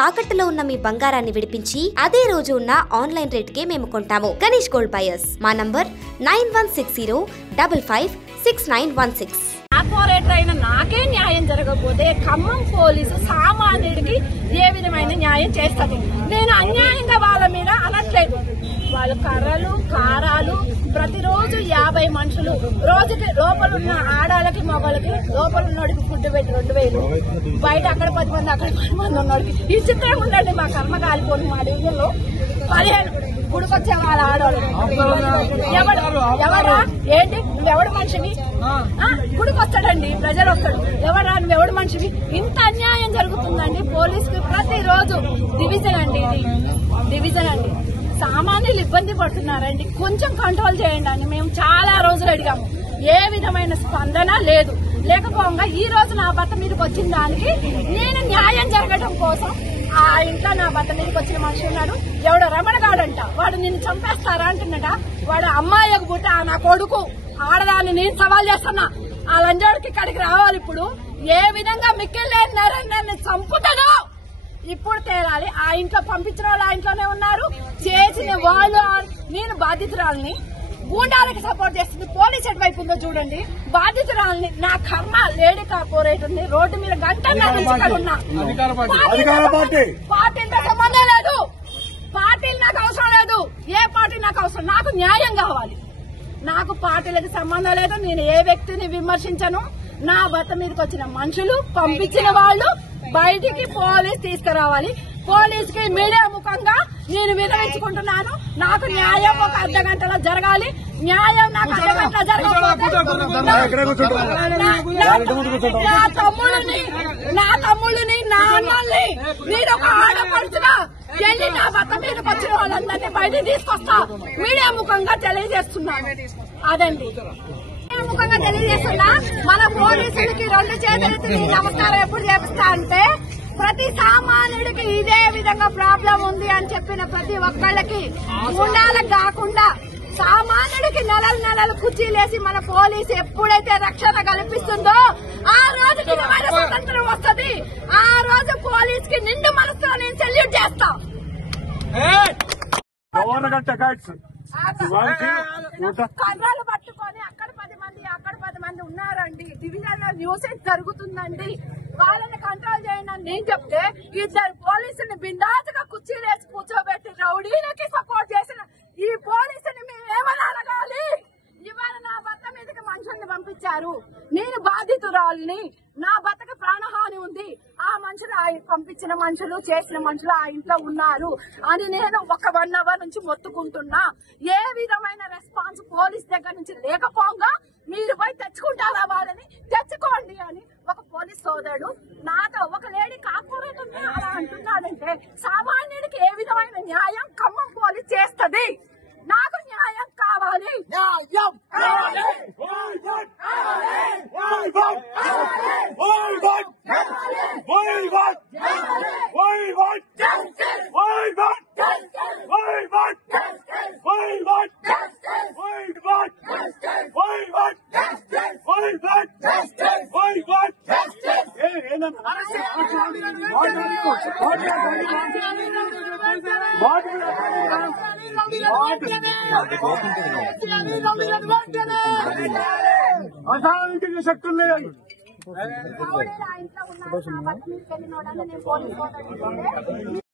తాకట్టులో ఉన్న మీ బంగారాన్ని విడిపించి అదే రోజు ఉన్న ఆన్లైన్ రేటుకే మేము కొంటాము. Ganesh gold buyers. మా నంబర్ 9160556916. కార్పొరేటర్ అయిన నాకే న్యాయం జరగకపోతే ఖమ్మం పోలీసు సామాన్యుడికి ఏ విధమైన న్యాయం చేస్తుంది? నేను అన్యాయంగా వాళ్ళ మీద అనట్లేదు. వాళ్ళు కర్రలు కారాలు ప్రతిరోజు 50 మనుషులు రోజుకి లోపలున్న ఆడాలకి మగలకి లోపల ఉన్నోడికి ఫుడ్ పెట్టి 2000, బయట అక్కడ 10 మంది అక్కడ 10 మంది ఉన్నోడికి ఈ చిత్రం ఉండండి. మా కర్మ కాలిపోను. మా డివిజన్లో 15 గుడికొచ్చే వాళ్ళ ఆడవాళ్ళు ఎవరా ఏంటి నువ్వెవడు మనిషివి? గుడికొస్తాడండి, ప్రజలు వస్తాడు. ఎవరా నువ్వెవడు మనిషివి? ఇంత అన్యాయం జరుగుతుందండి పోలీసుకి ప్రతిరోజు. డివిజన్ అండి, ఇది డివిజన్ అండి. సామాన్యులు ఇబ్బంది పడుతున్నారండి. కొంచెం కంట్రోల్ చేయండి అని మేము చాలా రోజులు అడిగాము. ఏ విధమైన స్పందన లేదు. లేకపోగా ఈ రోజు నా భర్త మీదకి వచ్చిన దానికి నేను న్యాయం జరగడం కోసం ఆ ఇంట్లో నా భర్త మీదకి వచ్చిన మనిషి ఉన్నాడు. ఎవడో రమణగాడంట, వాడు నిన్ను చంపేస్తారా అంటున్నట. వాడు అమ్మాయి పుట్ట నా కొడుకు ఆడదాన్ని నేను సవాల్ చేస్తున్నా. ఆ లంజోడికి ఇక్కడికి రావాలి. ఇప్పుడు ఏ విధంగా మిక్కిలేని నరేంద్రని చంపుతాడో ఇప్పుడు తేలాలి. ఆ ఇంట్లో పంపించిన వాళ్ళు ఆ ఇంట్లోనే ఉన్నారు. చేసిన వాళ్ళు నేను బాధితురాలని గూండాలకి సపోర్ట్ చేస్తుంది. పోలీస్ ఎటువైపు ఉందో చూడండి. బాధితురాలని నా కర్మ లేడీ కార్పొరేటర్ ని రోడ్డు మీద గంటన్నర ఉన్నా. పార్టీలతో సంబంధం లేదు. పార్టీలు నాకు అవసరం లేదు. ఏ పార్టీ నాకు అవసరం? నాకు న్యాయం కావాలి. నాకు పార్టీలకు సంబంధం లేదు. నేను ఏ వ్యక్తిని విమర్శించను. నా భర్త మీదకి వచ్చిన మనుషులు పంపించిన వాళ్ళు బయటికి పోలీస్ తీసుకురావాలి. పోలీసుకి మీడియా ముఖంగా నేను వివరించుకుంటున్నాను. నాకు న్యాయం ఒక అర్ధ గంటలో జరగాలి. న్యాయం నాకు అర్ధ గంటలో జరగకపోతే నా తమ్ముళ్ళని నా అన్నల్ని నేను ఒక ఆడపడుచుగా వెళ్ళి నా భర్త మీదకి వచ్చిన వాళ్ళందరినీ బయటికి తీసుకొస్తా. మీడియా ముఖంగా తెలియజేస్తున్నాను. అదండి ముఖంగా తెలియజేస్తున్నా. మన పోలీసులకి 2 చేతులెత్తి నమస్కారం ఎప్పుడు చేపిస్తా అంటే ప్రతి సామాన్యుడికి ఇదే విధంగా ప్రాబ్లం ఉంది అని చెప్పిన ప్రతి ఒక్కళ్ళకి ఉండాలకు కాకుండా సామాన్యుడికి నెలలు కుర్చీలేసి మన పోలీసు ఎప్పుడైతే రక్షణ కల్పిస్తుందో ఆ రోజు నిజమైన స్వతంత్రం వస్తుంది. ఆ రోజు పోలీసుకి నిండు మనసుతో నేను సెల్యూట్ చేస్తా. కర్రలు పట్టుకొని అక్కడ 10 మంది అక్కడ 10 మంది ఉన్నారండి. డివిజన్ లో న్యూసెన్స్ జరుగుతుందండి. వాళ్ళని కంట్రోల్ చేయండి అని నేను చెప్తే 2 పోలీసుని బిందాసుగా కుర్చీలేసి కూర్చోబెట్టి రౌడీలకి సపోర్ట్ చేసిన ఈ పోలీసుని మేమేమని అడగాలి? ఇవాళ నా భర్త మీదకి మనుషుల్ని పంపించారు. నేను బాధితురాలిని. నా భర్తకి ప్రాణహాని ఉంది. ఆ మనుషులు పంపించిన మనుషులు చేసిన మనుషులు ఆ ఇంట్లో ఉన్నారు అని నేను ఒక 1 అవర్ నుంచి మొత్తుకుంటున్నా. ఏ విధమైన రెస్పాన్స్ పోలీస్ దగ్గర నుంచి లేకపోగా మీరు పోయి తెచ్చుకుంటారా? వాళ్ళని తెచ్చుకోండి అని ఒక పోలీస్ సోదరుడు నాతో ఒక లేడీ కార్పొరేటర్ అలా అంటున్నాడంటే సామాన్యుడికి ఏ విధమైన న్యాయం ఖమ్మం పోలీస్ చేస్తుంది? నాకు న్యాయం కావాలి. అసాంఘిక శక్తులు ఇంట్లో ఉన్నారు.